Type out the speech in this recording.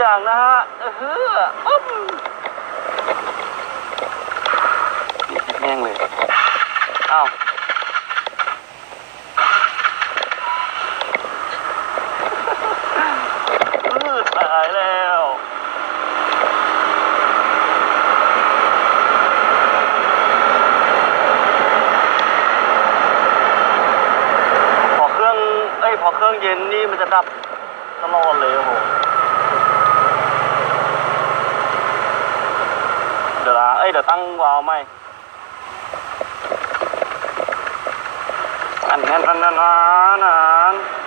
อย่างนะฮะเออฮึอึ้มแห้งเลยอ้าวอื้อตายแล้วพอเครื่องเอ้ยพอเครื่องเย็นนี่มันจะดับตลอดเลยโอ้โห เดี๋ยวนะเอ้ย เดี๋ยวตั้งวาล์วใหม่อันนั้นอันนั้นอันนั้น